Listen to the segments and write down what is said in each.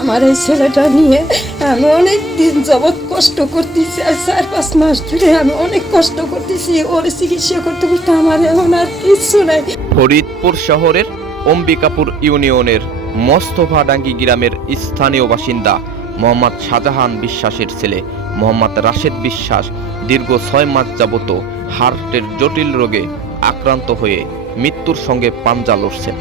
আমার এই ছেলেটা নিয়ে আমি অনেক দিন যাবৎ কষ্ট করতেছি, আর 4-5 মাস ধরে আমি অনেক কষ্ট করতেছি। ওর চিকিৎসা করতে করতে আমার এখন আর কিছু নাই। ফরিদপুর শহরের অম্বিকাপুর ইউনিয়নের মোস্তফাডাঙ্গি গ্রামের স্থানীয় বাসিন্দা মোহাম্মদ শাহজাহান বিশ্বাসের ছেলে মোহাম্মদ রাশেদ বিশ্বাস দীর্ঘ 6 মাস যাবত হার্টের জটিল রোগে আক্রান্ত হয়ে মৃত্যুর সঙ্গে পাঞ্জা লড়ছেন।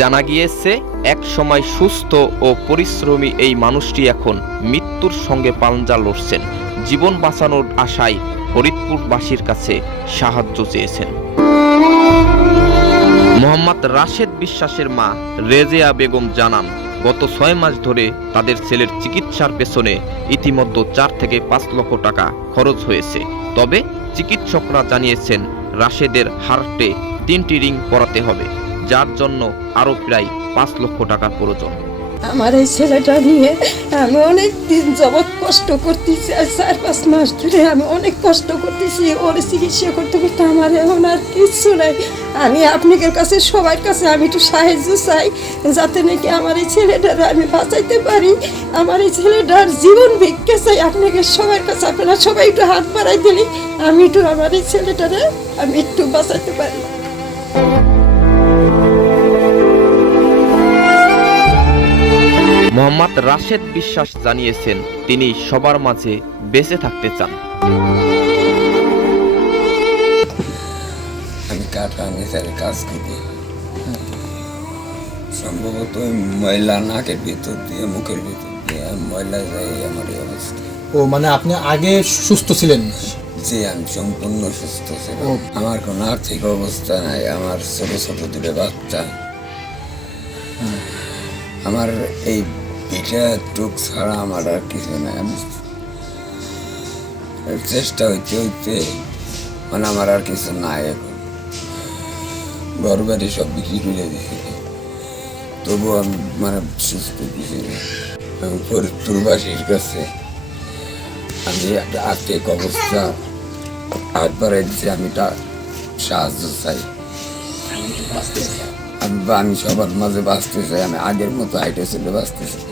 জানা গিয়েছে এক সময় সুস্থ ও পরিশ্রমী এই মানুষটি এখন মৃত্যুর সঙ্গে পাঞ্জা লড়ছেন। জীবন বাঁচানোর আশায় ফরিদপুরবাসীর কাছে সাহায্য চেয়েছেন। মোহাম্মদ রাশেদ বিশ্বাসের মা রেজিয়া বেগম জানান, গত 6 মাস ধরে তাদের ছেলের চিকিৎসার পেছনে ইতিমধ্যে 4 থেকে 5 লক্ষ টাকা খরচ হয়েছে। তবে চিকিৎসকরা জানিয়েছেন রাশেদের হার্টে 3টি রিং করাতে হবে, যার জন্য আরও প্রায় 5 লক্ষ টাকার প্রয়োজন। আমার এই ছেলেটা নিয়ে আমি অনেক দিন যাবৎ কষ্ট করতেছি, আর 4-5 মাস ধরে আমি অনেক কষ্ট করতেছি। ওর চিকিৎসা করতে করতে আমার এখন আর কিছু নাই। আমি আপনাদের কাছে, সবার কাছে আমি একটু সাহায্য চাই, যাতে নাকি আমার এই ছেলেটার আমি বাঁচাইতে পারি। আমার এই ছেলেটার জীবন ভিক্ষা চাই আপনাদের সবার কাছে। আপনারা সবাই একটু হাত বাড়াই দিলে আমি একটু আমার এই ছেলেটারে আমি একটু বাঁচাইতে পারি। মোহাম্মদ রাশেদ বিশ্বাস জানিয়েছেন, তিনি সবার মাঝে বেঁচে থাকতে চান। আমি কাটার কাজ করি, সম্ভবত ময়লা নাকের ভিতর দিয়ে, মুখের ভিতর দিয়ে ময়লা যায়, আমার এই অবস্থা। ও মানে আপনি আগে সুস্থ ছিলেন? যে আমি সম্পূর্ণ সুস্থ ছিলাম। আমার কোনো আর্থিক অবস্থা নাই, আমার ছোট ছোট 2 বাচ্চা। আমার এই পিঠা টুক ছাড়া আমার আর কিছু নাই। আমি চেষ্টা হইতে হইতে মানে আমার আর কিছু নাই। এখন ঘর বাড়ি সব বিক্রি করে দিয়েছি, তবুও আমি মানে সুস্থ কিছু নেই। আমি ফরিদপুরবাসীর কাছে আমি একটা আর্থিক অবস্থা হাত বাড়াই দিচ্ছি, আমি সাহায্য চাই। আমি সবার মাঝে বাঁচতে চাই, আমি আগের মতো হাইটে ছেলে বাঁচতে চাই।